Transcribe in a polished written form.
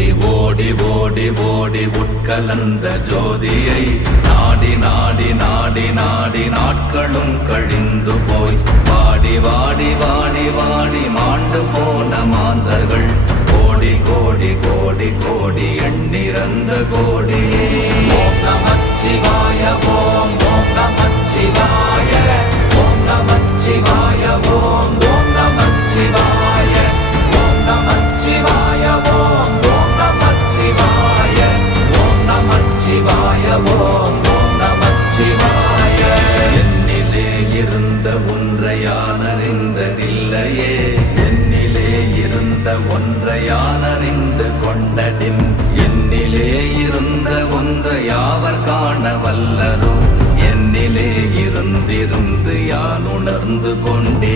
ஓடி ஓடி ஓடி உட்கலந்த ஜோதியை நாடி நாடி நாடி நாடி நாட்களும் கழிந்து போய் வாடி வாடி வாடி வாடி மாண்டு போன மாந்தர்கள் கோடி கோடி கோடி கோடி எண்ணிறந்த கோடியே. ஓம் நமச்சிவாய ஓம் ஓம் நமச்சிவாய ஓம் நமச்சிவாய ஓம் ஓம் நமச்சிவாய ஓம் நமச்சிவாய ஓம் ஓம் நமச்சிவாய ஓம் நமச்சிவாய ஓம் ஓம் நமச்சிவாய. என்னிலே இருந்த ஒன்றை யான் அறிந்ததில்லையே, என்னிலே இருந்த ஒன்றை யான் அறிந்து கொண்டடின், என்னிலே இருந்த ஒன்றை யாவர் காண வல்லரோ, என்னிலே இருந்திருந்து யான் உணர்ந்து கொண்டு